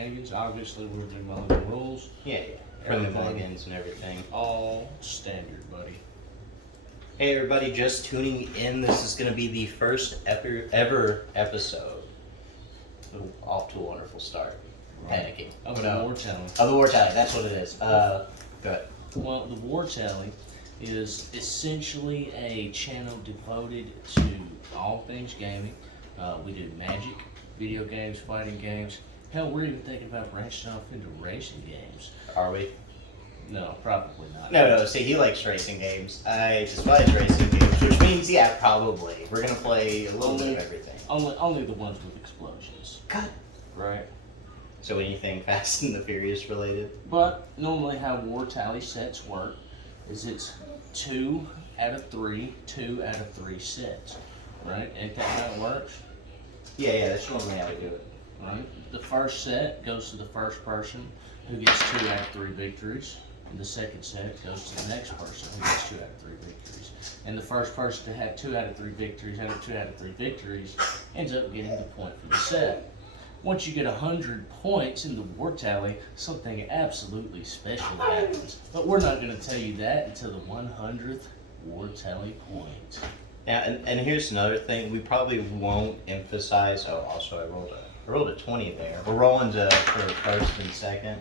shenanigans. Obviously, we're doing mulligan rules. Yeah. Friendly mulligans and everything. All standard, buddy. Hey everybody, just tuning in. This is going to be the first ever episode. Off to a wonderful start. Panicking. Of the War Tally. Of the War Tally, that's what it is. Go ahead. Well, the War Tally is essentially a channel devoted to all things gaming. We do magic, video games, fighting games. Hell, we're even thinking about branching off into racing games. Are we? No, probably not. No, see, he likes racing games. I despise racing games, which means, yeah, probably. We're going to play a little bit of everything. Only the ones with explosions. God. Right. So anything Fast and the Furious related? But normally how War Tally sets work is it's 2 out of 3 sets. Right? Ain't that how it works? Yeah, that's normally how we do it. Right? The first set goes to the first person who gets 2 out of 3 victories. And the second set goes to the next person who gets 2 out of 3 victories. And the first person to have 2 out of 3 victories out of 2 out of 3 victories ends up getting the point for the set. Once you get 100 points in the War Tally, something absolutely special happens. But we're not going to tell you that until the 100th War Tally point. Yeah, and here's another thing. We probably won't emphasize. Oh, also I rolled a 20 there. We're rolling for first and second.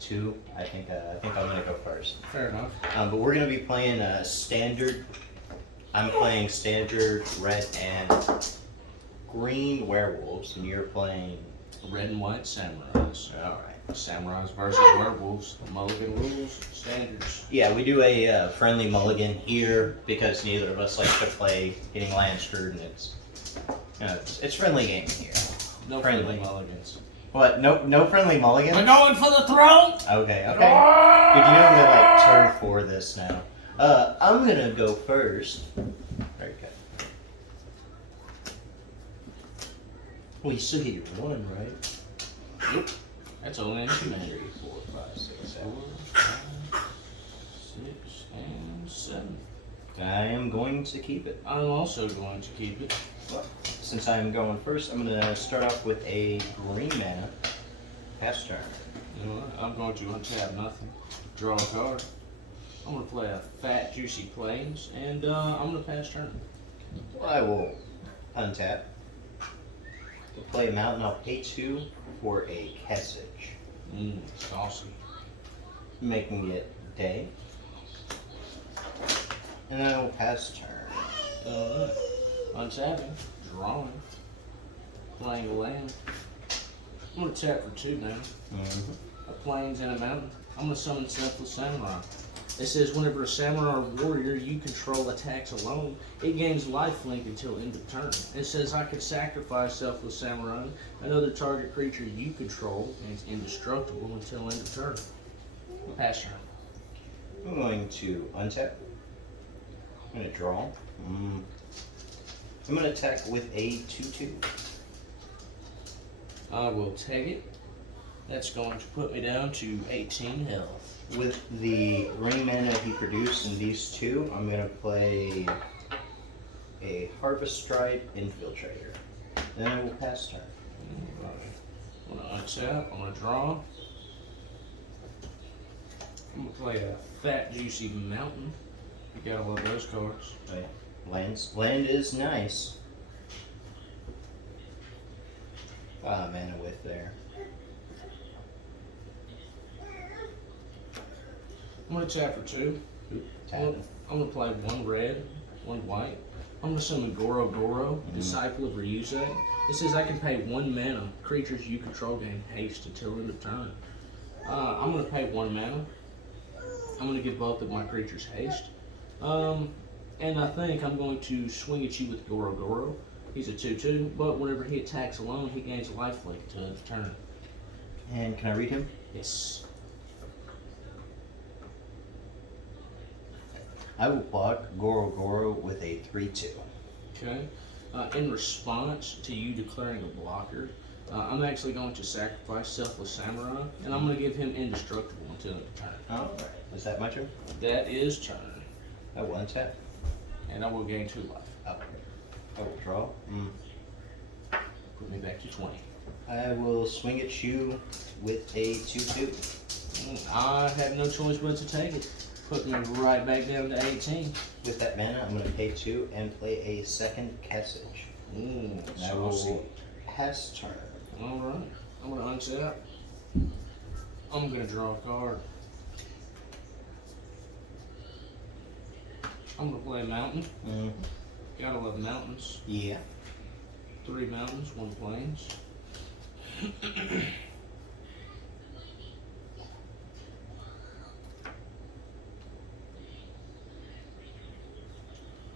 2. I think I'm gonna go first. Fair enough. But we're gonna be playing standard. I'm playing standard red and green werewolves, and you're playing Red and white samurais. All right. Samurais versus werewolves. Mulligan rules, standards. Yeah, we do a friendly mulligan here because neither of us like to play getting landscrewed, and it's friendly gaming here. No friendly mulligans. What? No friendly mulligans? We're going for the throne! Okay. Dude, you know I'm gonna turn for this now. I'm gonna go first. Very good. Well, you still get your 1, right? Yep. That's only in 2 3, 4, 5, 6, 7. 4, 5, 6, and 7. I am going to keep it. I'm also going to keep it. Since I'm going first, I'm going to start off with a green mana. Pass turn. You know what? I'm going to untap nothing. Draw a card. I'm going to play a fat, juicy plains, and I'm going to pass turn. Well, I will untap. We'll play a mountain. I'll pay 2 for a Kessage. Saucy. Making it day. And I will pass turn. Alright. Untapping. Drawing. Playing a land. I'm going to tap for 2 now. A plains and a mountain. I'm going to summon Selfless Samurai. It says whenever a samurai or warrior you control attacks alone, it gains lifelink until end of turn. It says I can sacrifice Selfless Samurai. Another target creature you control is indestructible until end of turn. Pass turn. I'm going to untap. I'm going to draw. I'm going to attack with a 2/2. I will take it. That's going to put me down to 18 health. With the green mana he produced in these 2, I'm going to play a Harvest Stripe Infiltrator. Then I will pass turn. I'm going to untap. I'm going to draw. I'm going to play a fat, juicy mountain. You gotta love those cards. Right. Land is nice. Mana width there. I'm going to tap for 2. I'm going to play 1 red, 1 white. I'm going to summon Goro Goro, Disciple of Ryuzei. It says I can pay 1 mana. Creatures you control gain haste until end of turn. I'm going to pay 1 mana. I'm going to give both of my creatures haste. And I think I'm going to swing at you with Goro Goro. He's a 2/2, but whenever he attacks alone, he gains lifelink until end of turn. And can I read him? Yes. I will block Goro Goro with a 3/2. Okay. In response to you declaring a blocker, I'm actually going to sacrifice Selfless Samurai, and I'm going to give him indestructible until end of turn. Alright. Is that my turn? That is turn. I will untap. And I will gain 2 life. Oh. I will draw. Put me back to 20. I will swing at you with a 2-2. I have no choice but to take it. Put me right back down to 18. With that mana, I'm going to pay 2 and play a second Passage. And I will pass turn. Alright. I'm going to untap. I'm going to draw a card. I'm going to play a mountain. Gotta love mountains. Yeah. 3 mountains, 1 plains.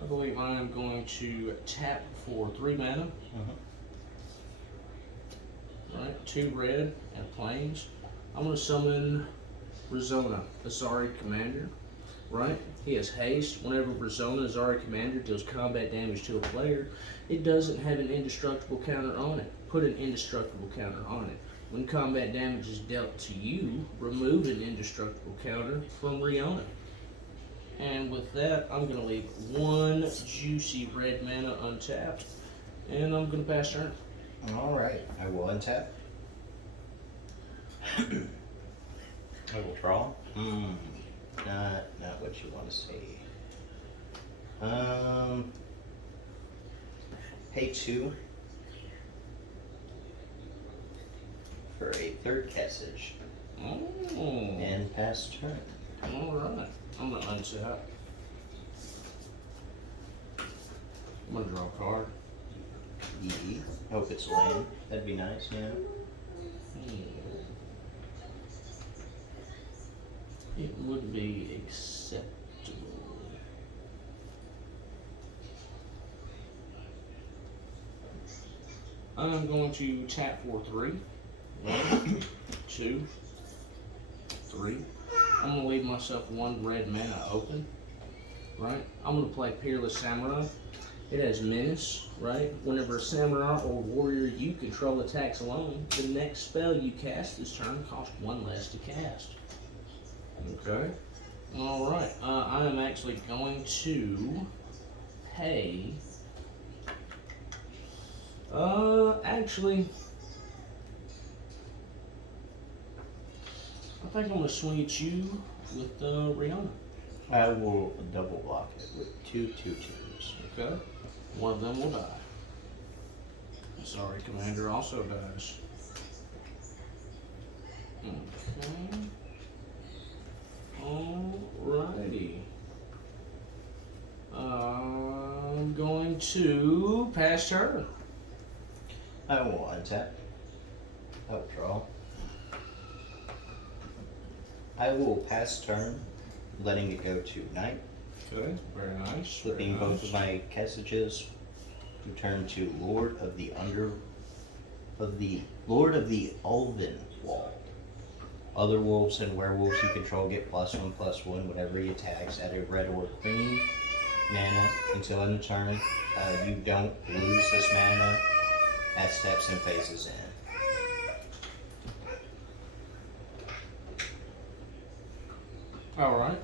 I believe I am going to tap for 3 mana. Right, 2 red and plains. I'm going to summon Rizona, Azari Commander. Right, he has haste. Whenever Rizona, Azari Commander, deals combat damage to a player, it doesn't have an indestructible counter on it. Put an indestructible counter on it. When combat damage is dealt to you, remove an indestructible counter from Riona. And with that, I'm going to leave 1 juicy red mana untapped, and I'm going to pass turn. Alright, I will untap. I will draw. Not what you want to see. Pay 2 for a 3rd Passage. And pass turn. Alright. I'm going to untap. I'm going to draw a card. Hope it's land. That'd be nice, yeah. It would be acceptable. I'm going to tap for 3. 1, 2, 3. I'm going to leave myself 1 red mana open. Right? I'm going to play Peerless Samurai. It has Menace, right? Whenever a samurai or warrior you control attacks alone, the next spell you cast this turn costs 1 less to cast. Okay. Alright. I am actually going to pay. Actually, I think I'm going to swing at you with Rihanna. I will double block it with 2 2/2s. Okay. One of them will die. Sorry, Commander also dies. Okay. Alrighty. I'm going to pass turn. I will untap. I will draw. I will pass turn, letting it go to night. Okay, very nice. Flipping both of my Passages, return to Lord of the Elven Wall. Other wolves and werewolves you control get +1/+1 whenever he attacks at a red or green mana until end of turn. You don't lose this mana as steps and phases in. Alright.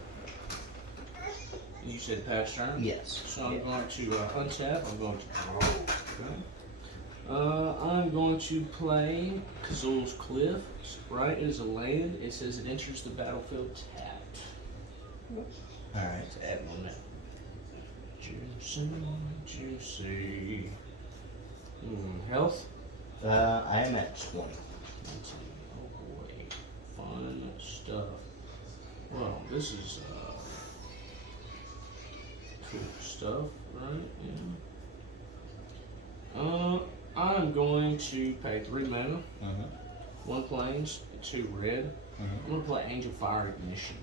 You said pass turn? Yes. So I'm going to untap. I'm going to draw. Okay. I'm going to play Kazul's Cliff. Right, it is a land. It says it enters the battlefield tapped. Alright, to add 1 mana. Juicy. Health? I am at 20. Oh boy. Fun stuff. Well, this is cool stuff, right? Yeah. I'm going to pay 3 mana, 1 plains, 2 red. I'm going to play Angel Fire Ignition.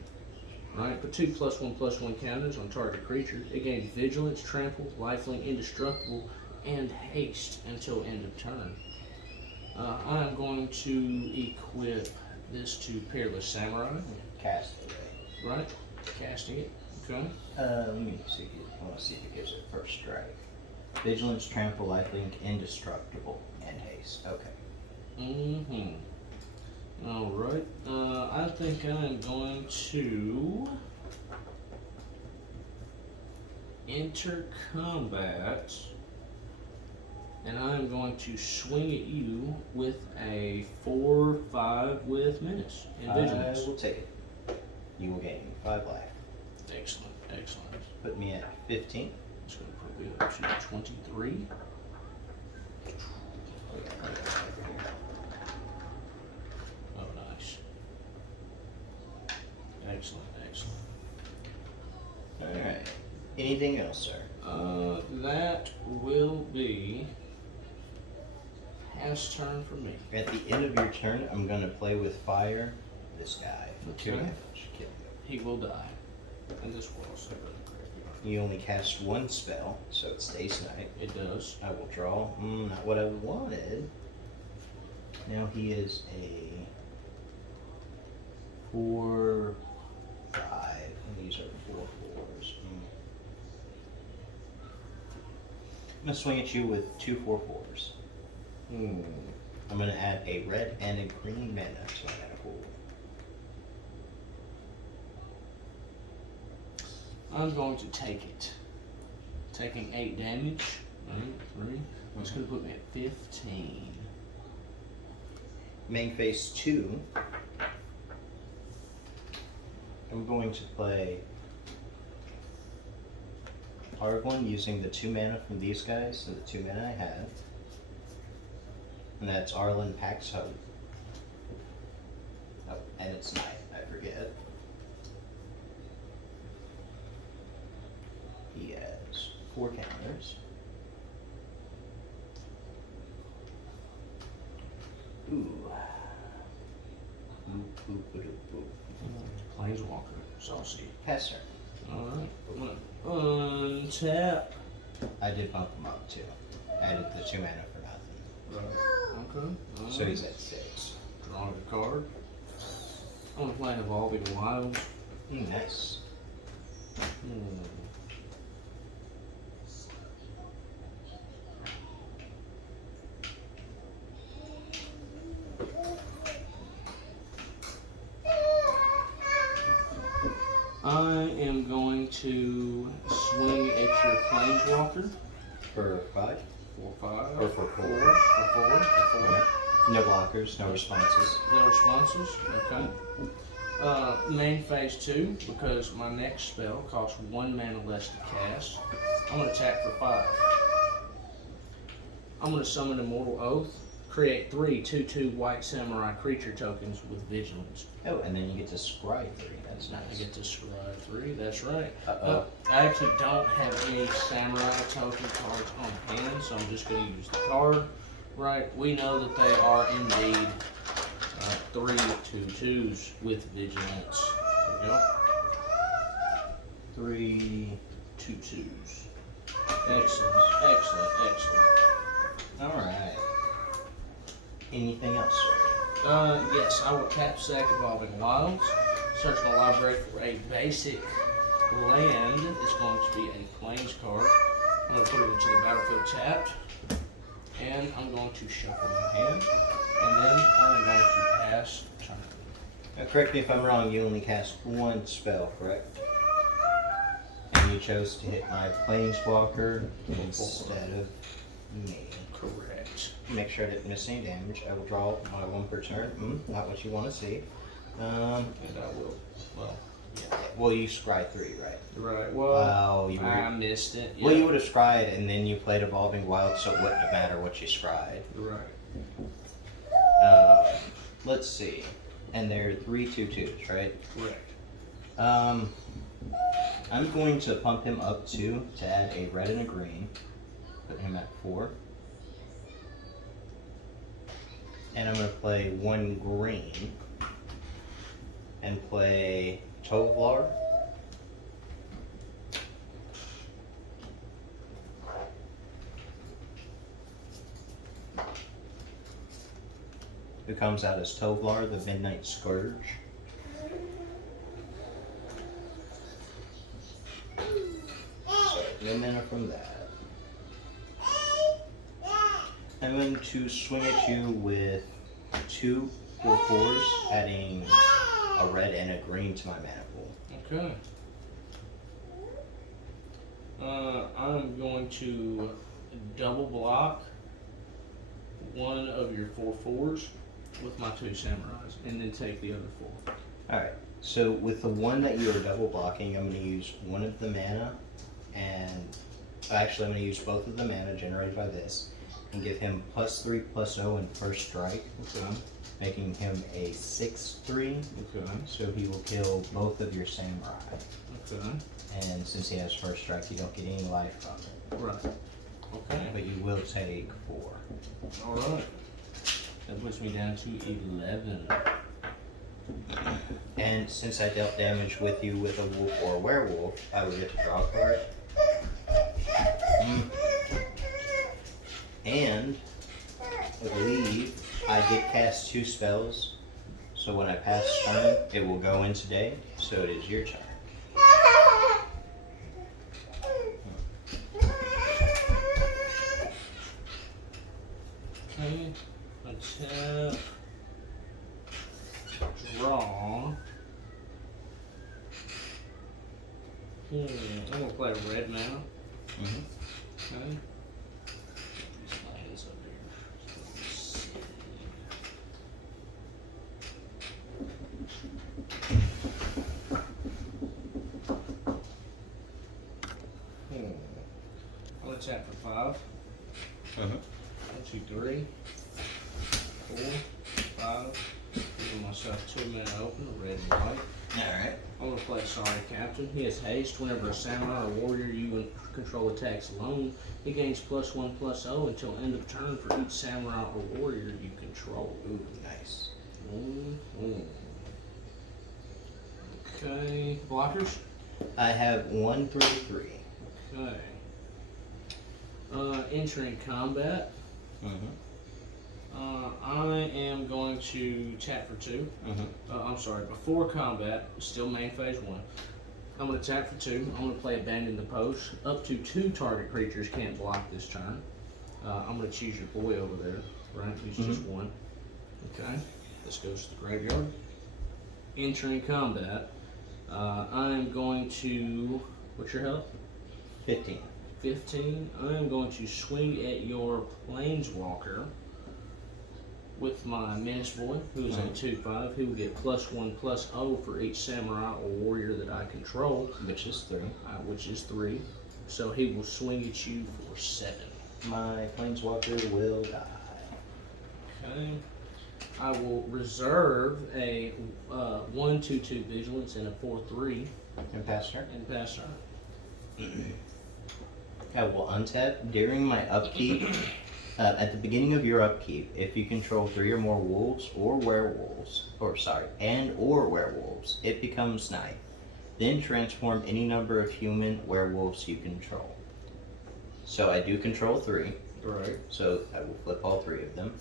Right, put 2 +1/+1 counters on target creature. It gains Vigilance, Trample, Lifelink, Indestructible, and Haste until end of turn. I'm going to equip this to Peerless Samurai. Cast it. Right, casting it. Okay. Let me see. I want to see if it gives it first strike. Vigilance, Trample, Lifelink, Indestructible, and Haste. Okay. Alright. I think I'm going to enter combat And I'm going to swing at you with a 4/5 with menace and vigilance. I will take it. You will gain 5 life. Excellent, excellent. Put me at 15. It's going to put me up to 23. Oh, nice. Excellent, excellent. Alright. Anything else, sir? That will be Half's turn for me. At the end of your turn, I'm going to play with fire this guy for 2 Okay. damage. Kill him. He will die. And this will also go. You only cast 1 spell, so it stays night. It does. I will draw. Not what I wanted. Now he is a 4, 5, and these are 4 4s. I'm gonna swing at you with 2 4 4s. I'm gonna add a red and a green mana to my mana pool. I'm going to take it. Taking 8 damage. 3. It's going to put me at 15. Main phase 2. I'm going to play Argon using the 2 mana from these guys, so the 2 mana I have. And that's Arlen Pax Hope. Oh, and it's night, I forget. He has 4 counters. Ooh. Boop, boop, boop, boop. Planeswalker. Saucy. Pass turn. Alright. I'm going to untap. I did bump him up too. Added the 2 mana for nothing. Right. Okay. So he's at 6. Drawing a card. I'm going to play an Evolving Wilds. Nice. I am going to swing at your Planeswalker. For 5? 4/5. Or for 4? For 4. Okay. No blockers, no responses. No responses? Okay. Main phase 2, because my next spell costs 1 mana less to cast. I'm going to attack for 5. I'm going to summon Immortal Oath. Create 3 2/2 white samurai creature tokens with vigilance. Oh, and then you get to scry 3. That's I nice. get to scry 3, that's right. Uh-oh. I actually don't have any samurai token cards on hand, so I'm just going to use the card. Right, we know that they are indeed 3 2/2s with vigilance. There we go. 3 2/2s. Excellent, excellent, excellent. Alright. Anything else, sir? Yes, I will tap Sack Evolving Wilds. Search my library for a basic land. It's going to be a plains card. I'm going to put it into the battlefield tapped. And I'm going to shuffle my hand. And then I'm going to pass turn. Now, correct me if I'm wrong, you only cast 1 spell, correct? And you chose to hit my Planeswalker instead of me. Correct. Make sure I didn't miss any damage. I will draw my 1 per turn. Not what you want to see. And I will. Well, yeah. Well, you scry 3, right? Right. Well, I missed it. Well, you would have scried and then you played Evolving Wild, so it wouldn't have mattered what you scried. Right. Let's see. And they're 3 2/2s, right? Correct. I'm going to pump him up 2 to add a red and a green. Put him at 4. And I'm going to play 1 green and play Tovlar. Who comes out as Tovlar, the Midnight Scourge. So, no mana from that. I'm going to swing at you with 2 4/4s, adding a red and a green to my mana pool. Okay. I'm going to double block one of your 4/4s with my 2 samurais, and then take the other 4. Alright, so with the one that you are double blocking, I'm going to use one of the mana, and actually I'm going to use both of the mana generated by this, and give him +3/+0 in first strike, Okay. making him a 6/3. Okay. So he will kill both of your samurai. Okay. And since he has first strike, you don't get any life from it. Right. Okay. But you will take 4. Alright. That puts me down to 11. And since I dealt damage with you with a wolf or a werewolf, I would get to draw a card. And I believe I did cast 2 spells. So when I pass turn, it will go in today. So it is your turn. Okay. Attack. Draw. I'm gonna play a red mana. Okay. These lands up here. I'm gonna tap for 5. 1, 2, 3, 4, 5. Giving myself 2 mana open, a red and white. Alright. I'm gonna play Sorry Captain. He has haste. Whenever a samurai or warrior you control attacks alone, he gains +1/+0 until end of turn for each samurai or warrior you control. Ooh, nice. Okay, blockers. I have 1, 3, 3. Okay. Entering combat. I am going to tap for 2. I'm sorry, before combat, still main phase 1. I'm going to tap for 2. I'm going to play Abandon the Post. Up to 2 target creatures can't block this turn. I'm going to choose your boy over there, right? Use just 1. Okay, this goes to the graveyard. Entering combat, I am going to, what's your health? 15. 15. I am going to swing at your Planeswalker with my Menace Boy, who is a 2/5. He will get +1/+0 for each samurai or warrior that I control, Which is 3. which is 3. So he will swing at you for 7. My Planeswalker will die. Okay. I will reserve a 1/2/2 Vigilance and a 4/3 And pass turn. and pass turn. I will untap during my upkeep. At the beginning of your upkeep, if you control 3 or more wolves or werewolves, or werewolves, it becomes night. Then transform any number of human werewolves you control. So I do control 3. Right. So I will flip all 3 of them.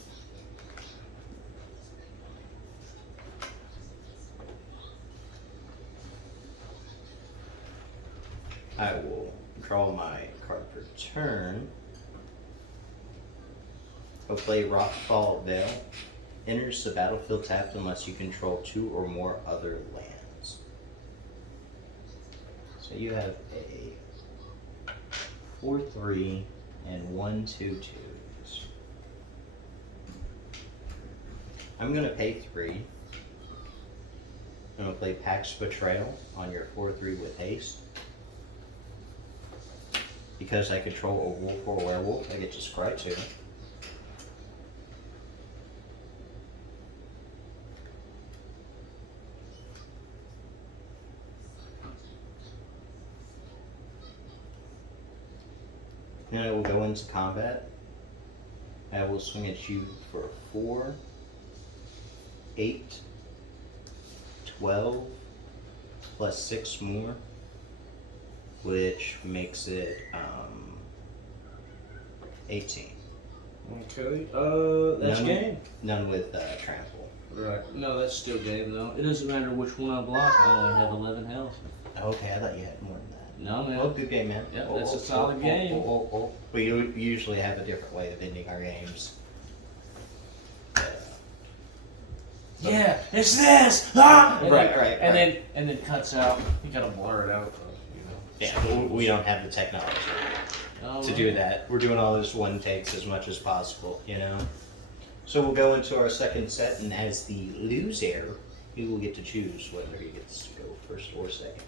I will draw my card per turn. I'll play Rockfall Veil. Enters the battlefield tapped unless you control 2 or more other lands. So you have a 4/3 and 1/2/2s. I'm gonna pay 3. I'm gonna play Pax Betrayal on your 4/3 with haste. Because I control a wolf or a werewolf, I get to scry 2. Then I will go into combat. I will swing at you for 4, 8, 12, plus 6 more, which makes it 18. Okay. That's game. None with trample. Right. No, that's still game though. It doesn't matter which one I block. I only have 11 health. Okay, I thought you had more than that. No, man. Oh, good game, man. Yep, that's a solid game. We usually have a different way of ending our games. Yeah, it's this. Ah! Right. And then cuts out. You gotta blur it out. Yeah, we don't have the technology to do that. We're doing all this one takes as much as possible, you know. So we'll go into our second set, and as the loser, he will get to choose whether he gets to go first or second.